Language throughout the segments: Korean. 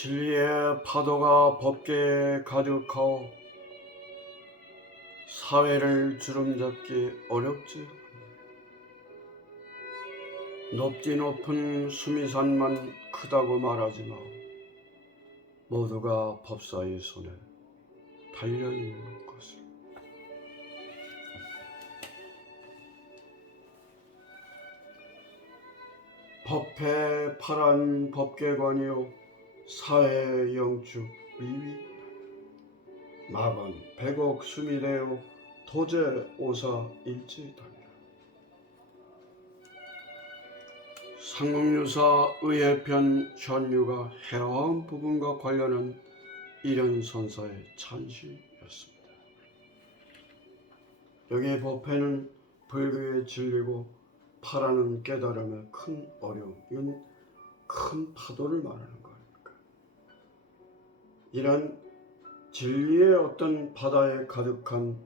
진리의 파도가 법계에 가득하오. 사회를 주름잡기 어렵지 높디 높은 수미산만 크다고 말하지 마. 모두가 법사의 손에 달려있는 것을. 법회 파란 법계관이요 사회 영축 미위 마건 백억 수미래요 도제 오사 일지단이라 상국유사 의회편 현유가 해화한 부분과 관련한 이런 선사의 찬시였습니다. 여기 법회는 불교의 진리고 파라는 깨달음의 큰 어려움, 이건 큰 파도를 말하는. 이런 진리의 어떤 바다에 가득한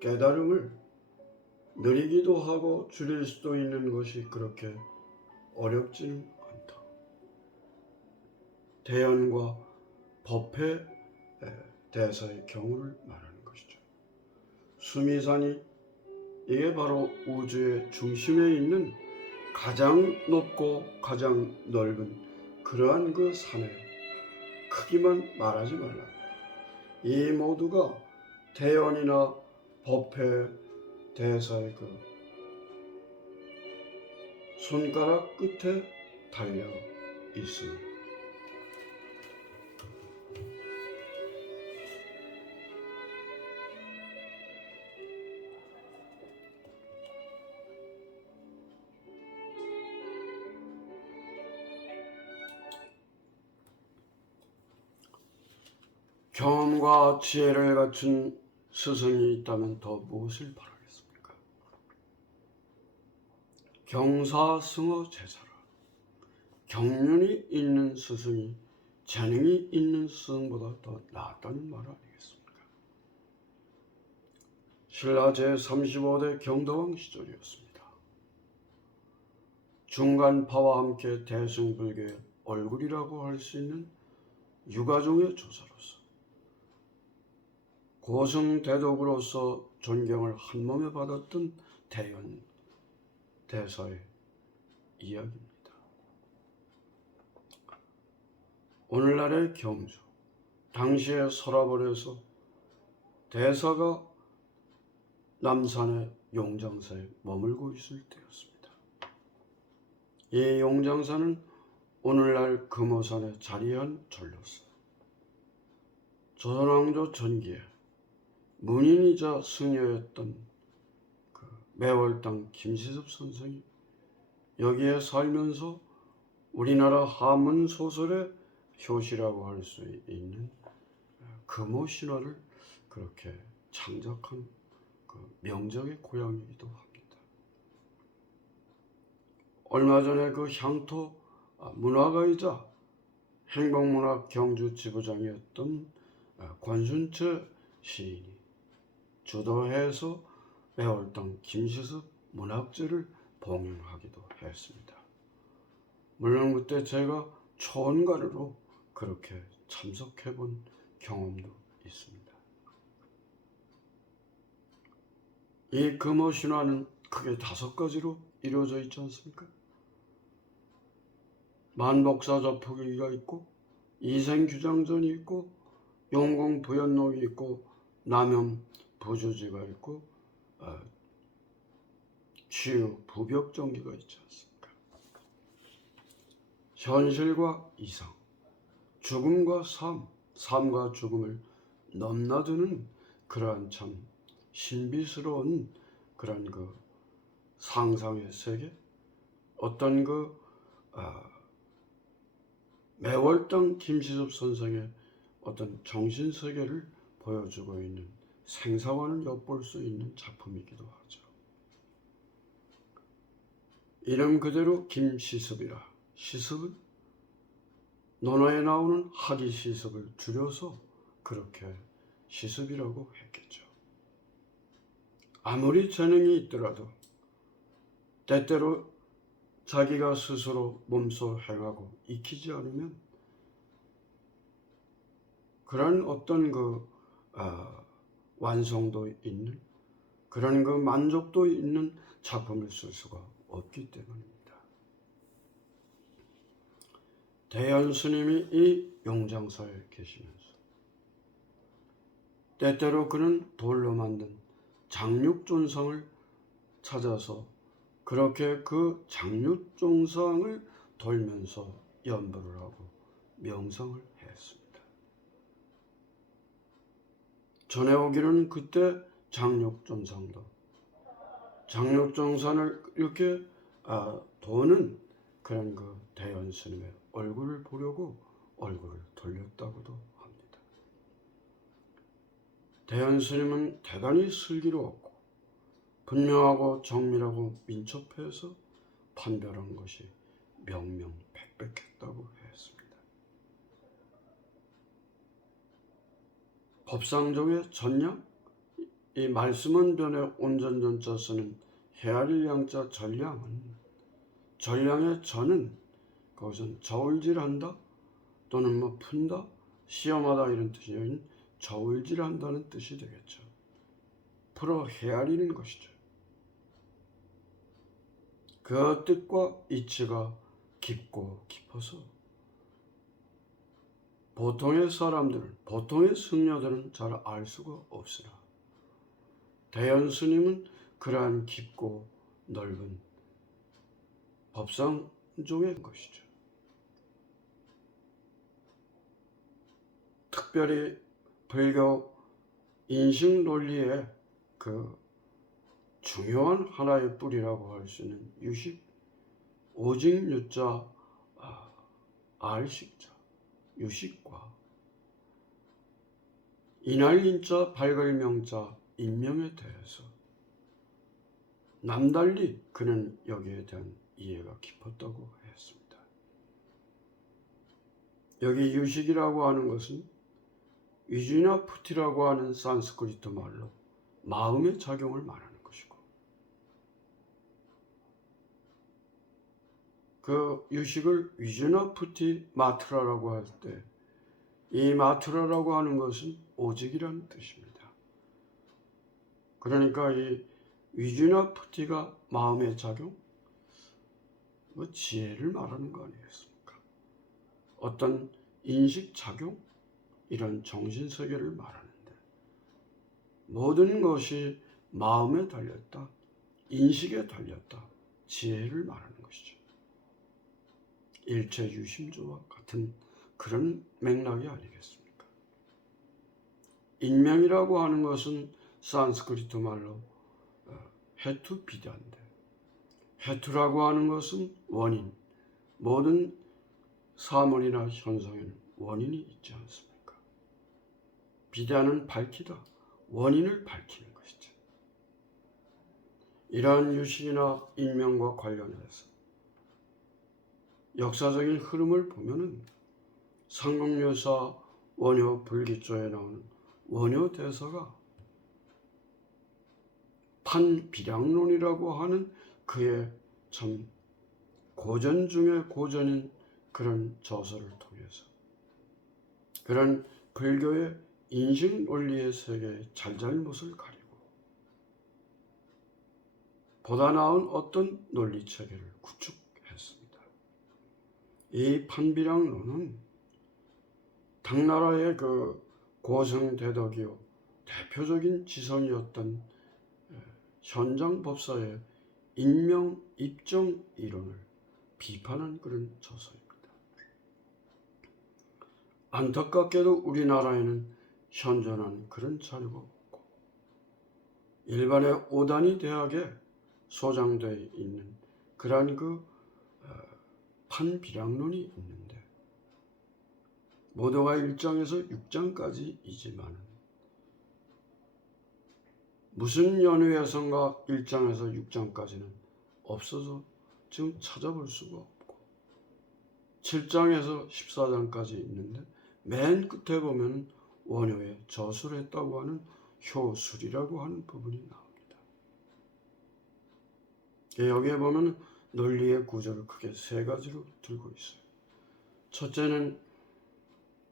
깨달음을 느리기도 하고 줄일 수도 있는 것이 그렇게 어렵지는 않다. 대연과 법회 대사의 경우를 말하는 것이죠. 수미산이 이게 바로 우주의 중심에 있는 가장 높고 가장 넓은 그러한 그 산의 크기만 말하지 말라. 이 모두가 대연이나 법회 대사의 그 손가락 끝에 달려 있습니다. 경험과 지혜를 갖춘 스승이 있다면 더 무엇을 바라겠습니까? 경사승어 제사라. 경륜이 있는 스승이 재능이 있는 스승보다 더 낫다는 말 아니겠습니까? 신라 제35대 경도왕 시절이었습니다. 중간파와 함께 대승불교의 얼굴이라고 할 수 있는 유가종의 조사로서 고승 대독으로서 존경을 한 몸에 받았던 대연 대사의 이야기입니다. 오늘날의 경주, 당시의 서라벌에서 대사가 남산의 용장사에 머물고 있을 때였습니다. 이 용장사는 오늘날 금호산에 자리한 절로서 조선왕조 전기에 문인이자 승려였던 그 매월당 김시섭 선생이 여기에 살면서 우리나라 한문 소설의 효시라고 할 수 있는 금호 신화를 그렇게 창작한 그 명작의 고향이기도 합니다. 얼마 전에 그 향토 문화가이자 행복문학 경주 지부장이었던 권순철 시인이 주도해서 매월당 김시섭 문학제를 봉행하기도 했습니다. 물론 그때 제가 초원가루로 그렇게 참석해 본 경험도 있습니다. 이 금호 신화는 크게 다섯 가지로 이루어져 있지 않습니까? 만복사 접하기가 있고 이생규장전이 있고 용공부연록이 있고 남염 부주지가 있고 어, 치유 부벽정기가 있지 않습니까? 현실과 이상, 죽음과 삶, 삶과 죽음을 넘나드는 그러한 참 신비스러운 그런 그 상상의 세계, 어떤 그 아, 매월당 김시섭 선생의 어떤 정신 세계를 보여주고 있는 생사와는 엿볼 수 있는 작품이기도 하죠. 이름 그대로 김시섭이라 시섭은 논어에 나오는 학이 시섭을 줄여서 그렇게 시섭이라고 했겠죠. 아무리 재능이 있더라도 때때로 자기가 스스로 몸소 행하고 익히지 않으면 그런 어떤 그 어, 완성도 있는 그런 그 만족도 있는 작품을 쓸 수가 없기 때문입니다. 대현 스님이 이 용장사에 계시면서 때때로 그는 돌로 만든 장육존상을 찾아서 그렇게 그 장육존상을 돌면서 연부를 하고 명상을 했습니다. 전해 오기로는 그때 장육존상도 장육존산을 이렇게 아, 도는 그런 그 대현 스님의 얼굴을 보려고 얼굴을 돌렸다고도 합니다. 대현 스님은 대단히 슬기로웠고 분명하고 정밀하고 민첩해서 판별한 것이 명명백백했다고 했습니다. 법상종의 전량 이 말씀은 변에 온전전자 쓰는 헤아릴 양자 전량은 전량의 전은 그것은 저울질한다 또는 뭐 푼다 시험하다 이런 뜻이 아닌 저울질한다는 뜻이 되겠죠. 풀어 헤아리는 것이죠. 그 뜻과 이치가 깊고 깊어서 보통의 사람들은 보통의 승려들은 잘 알 수가 없으나 대현 스님은 그러한 깊고 넓은 법상종의 것이죠. 특별히 불교 인식 논리의 그 중요한 하나의 뿌리라고 할 수 있는 유식, 오직 유자, 아, 알식자, 유식과 이날인자, 발걸명자, 인명에 대해서 남달리 그는 여기에 대한 이해가 깊었다고 했습니다. 여기 유식이라고 하는 것은 위주나 푸티라고 하는 산스크리트 말로 마음의 작용을 말하는 것이고 그 유식을 위주나 푸티 마트라라고 할 때 이 마트라라고 하는 것은 오직이라는 뜻입니다. 그러니까 이 위주나 푸티가 마음의 작용, 뭐 지혜를 말하는 거 아니겠습니까? 어떤 인식 작용 이런 정신 세계를 말하는데 모든 것이 마음에 달렸다, 인식에 달렸다, 지혜를 말하는 것이죠. 일체 유 심조와 같은 그런 맥락이 아니겠습니까? 인명이라고 하는 것은 산스크리트 말로 해투 비단데 해투라고 하는 것은 원인 모든 사물이나 현상에는 원인이 있지 않습니까? 비단은 밝히다 원인을 밝히는 것이죠. 이러한 유식이나 인명과 관련해서 역사적인 흐름을 보면은 상공유사 원효 불기조에 나오는 원효 대사가 판비량론이라고 하는 그의 참 고전 중의 고전인 그런 저서를 통해서 그런 불교의 인식 논리의 세계의 잘잘못을 가리고 보다 나은 어떤 논리 체계를 구축했습니다. 이 판비량론은 당나라의 그 고성대덕이요 대표적인 지성이었던 현장 법사의 인명 입정 이론을 비판한 그런 저서입니다. 안타깝게도 우리나라에는 현존하는 그런 자료가 없고 일반의 오단위 대학에 소장되어 있는 그러한 그 어, 판비량론이 있는데 모두가 1장에서 6장까지이지만 무슨 연후에선가 1장에서 6장까지는 없어서 지금 찾아볼 수가 없고 7장에서 14장까지 있는데 맨 끝에 보면 원효에 저술을 했다고 하는 효술이라고 하는 부분이 나옵니다. 여기에 보면 논리의 구조를 크게 세 가지로 들고 있어요. 첫째는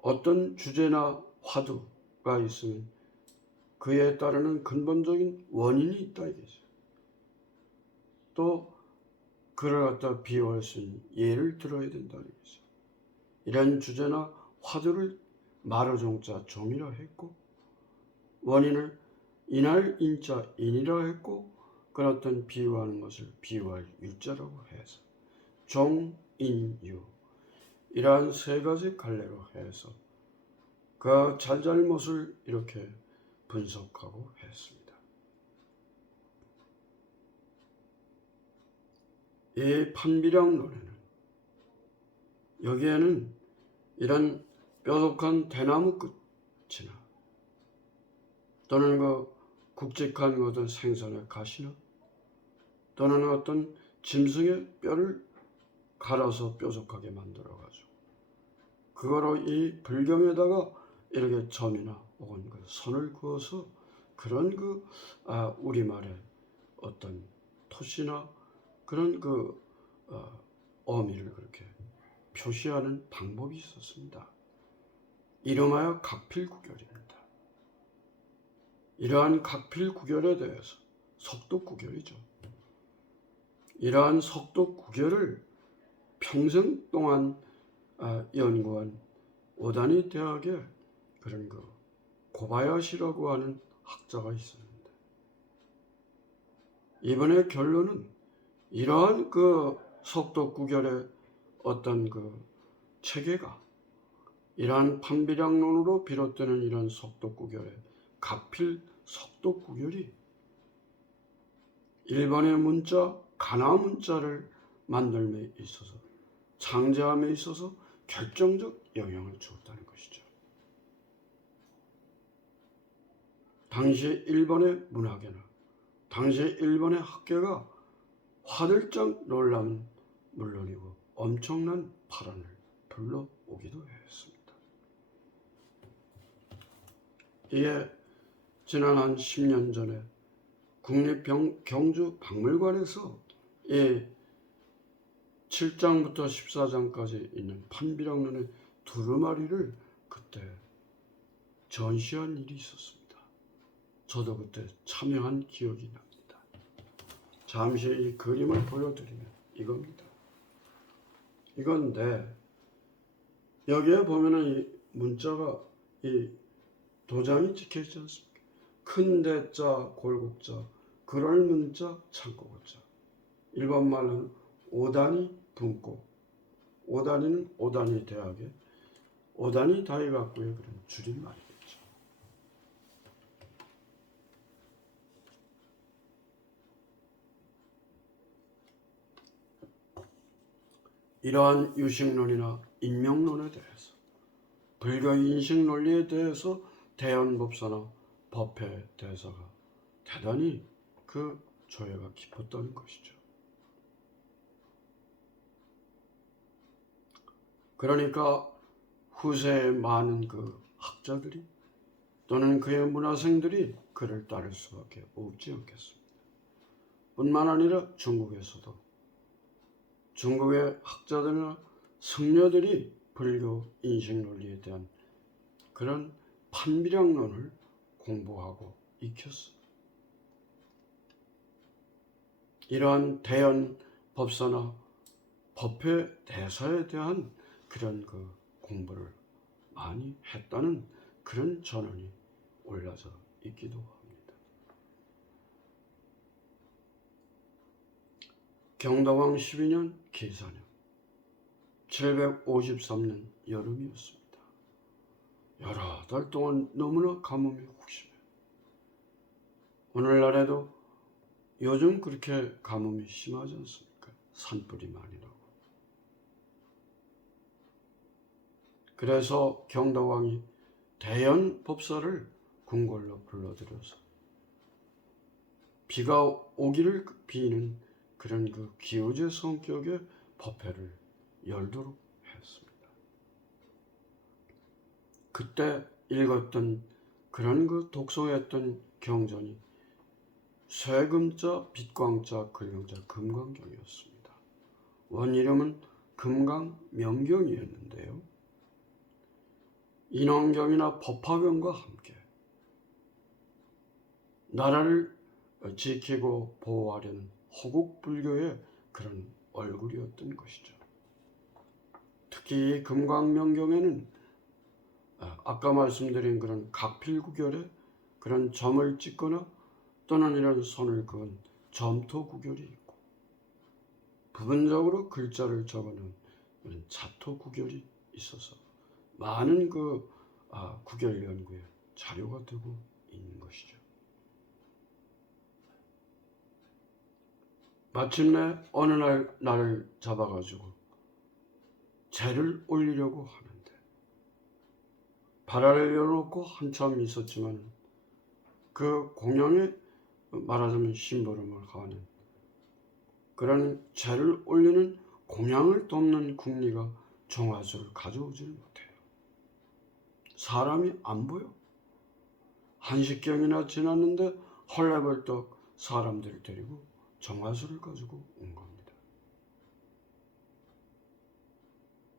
어떤 주제나 화두가 있으면 그에 따르는 근본적인 원인이 있다 이거죠. 또 그를 갖다 비유할 수 있는 예를 들어야 된다는 거죠. 이런 주제나 화두를 마루종자 종이라 했고 원인을 인할 인자 인이라 했고 그렇던 비유하는 것을 비유할 유자라고 해서 종인유 이러한 세 가지 갈래로 해서 그 잘잘못을 이렇게 분석하고 했습니다. 이 판비량 노래는 여기에는 이런 뾰족한 대나무 끝이나 또는 그 굵직한 어떤 생선의 가시나 또는 어떤 짐승의 뼈를 갈아서 뾰족하게 만들어 가지고 그거로 이 불경에다가 이렇게 점이나 혹은 그 선을 그어서 그런 그 아, 우리말의 어떤 토시나 그런 그 어, 어미를 그렇게 표시하는 방법이 있었습니다. 이름하여 각필구결입니다. 이러한 각필구결에 대해서 석독구결이죠. 이러한 석독구결을 평생 동안 아, 연구한 오다니 대학의 그런 그 고바야시라고 하는 학자가 있었는데. 이번에 결론은 이러한 그 석독구결의 어떤 그 체계가 이러한 판비량론으로 비롯되는 이런 석독구결의 가필 석독구결이 일본의 문자 가나 문자를 만들매 있어서 창제함에 있어서 결정적 영향을 주었다는 것이죠. 당시 일본의 문학에는 당시 일본의 학계가 화들짝 놀라면 물론이고 엄청난 파란을 불러오기도 했습니다. 이에 지난 한 10년 전에 국립경주 박물관에서 이 7장부터 14장까지 있는 판비량론의 두루마리를 그때 전시한 일이 있었습니다. 저도 그때 참여한 기억이 납니다. 잠시 이 그림을 보여드리면 이겁니다. 이건데 여기에 보면은 이 문자가 이 도장이 찍혀 있지 않습니까? 큰 대자 골국자 그럴 문자 창고국자 일반 말로는 오단이 분고 오단이는 오단이 대학의 오단이 다이각구의 그런 줄임말이겠죠. 이러한 유식론이나 인명론에 대해서 불교 인식 논리에 대해서 대연법사나 법회 대사가 대단히 그 조예가 깊었다는 것이죠. 그러니까 후세의 많은 그 학자들이 또는 그의 문화생들이 그를 따를 수밖에 없지 않겠습니다. 뿐만 아니라 중국에서도 중국의 학자들이나 승려들이 불교 인식 논리에 대한 그런 판비량론을 공부하고 익혔어. 이러한 대연 법사나 법회 대사에 대한 그런 그 공부를 많이 했다는 그런 전언이 올라져 있기도 합니다. 경덕왕 12년 기사년 753년 여름이었습니다. 여러 달 동안 너무나 가뭄이 혹심해. 오늘날에도 요즘 그렇게 가뭄이 심하지 않습니까? 산불이 많이 나고. 그래서 경덕왕이 대연 법사를 궁궐로 불러들여서 비가 오기를 비는 그런 그 기우제 성격의 법회를 열도록 했습니다. 그때 읽었던 그런 그 독서했던 경전이 쇠금자, 빛광자, 글경자, 금강경이었습니다. 원 이름은 금강 명경이었는데요. 인왕경이나 법화경과 함께 나라를 지키고 보호하려는 호국 불교의 그런 얼굴이었던 것이죠. 특히 이 금광명경에는 아, 아까 말씀드린 그런 각필구결에 그런 점을 찍거나 또는 이런 선을 그은 점토구결이 있고 부분적으로 글자를 적어놓은 이런 자토구결이 있어서 많은 그 아, 구결 연구에 자료가 되고 있는 것이죠. 마침내 어느 날 나를 잡아가지고 재를 올리려고 하는데 발화를 열어놓고 한참 있었지만 그 공양에 말하자면 심부름을 하는 그런 재를 올리는 공양을 돕는 궁리가 정화수를 가져오질 못해요. 사람이 안 보여. 한식경이나 지났는데 헐레벌떡 사람들을 데리고 정화수를 가지고 온 겁니다.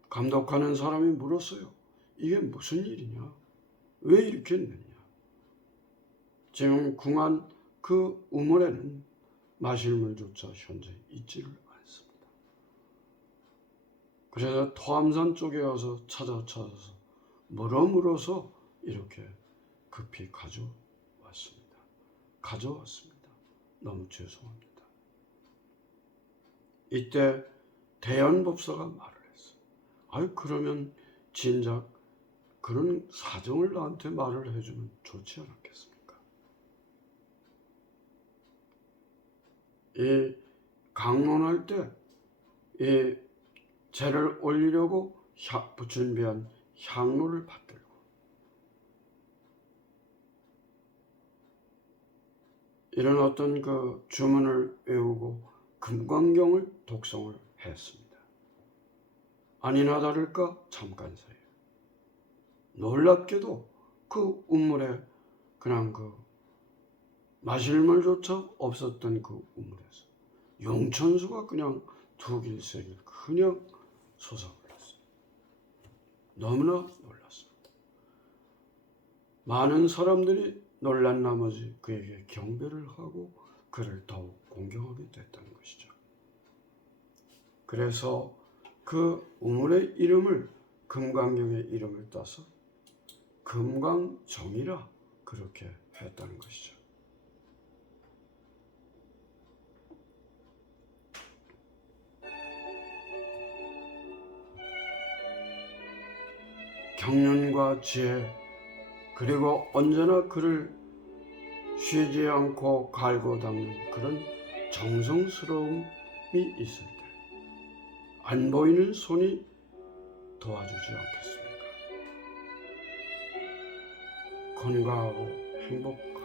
감독하는 사람이 물었어요. 이게 무슨 일이냐? 왜 이렇게 했느냐? 지금 궁한 그 우물에는 마실 물조차 현재 있지를 않습니다. 그래서 토암산 쪽에 와서 찾아 찾아서 물어서 이렇게 급히 가져왔습니다. 가져왔습니다. 너무 죄송합니다. 이때 대연법사가 말을 했어요. 아유 그러면 진작 그런 사정을 나한테 말을 해주면 좋지 않았겠습니까? 이 강론할 때이 재를 올리려고 향, 준비한 향로를 받들고 이런 어떤 그 주문을 외우고 금광경을 독송을 했습니다. 아니나 다를까 잠깐 사이 놀랍게도 그 우물에 그냥 그 마실 물조차 없었던 그 우물에서 용천수가 그냥 두 길, 세길 그냥 솟아올랐어요. 너무나 놀랐습니다. 많은 사람들이 놀란 나머지 그에게 경배를 하고 그를 더욱 공경하게 됐다는 것이죠. 그래서 그 우물의 이름을 금강경의 이름을 따서 금강정이라 그렇게 했다는 것이죠. 경륜과 지혜 그리고 언제나 그를 쉬지 않고 갈고 닦는 그런 정성스러움이 있을 때 안 보이는 손이 도와주지 않겠습니까? 건강하고 행복한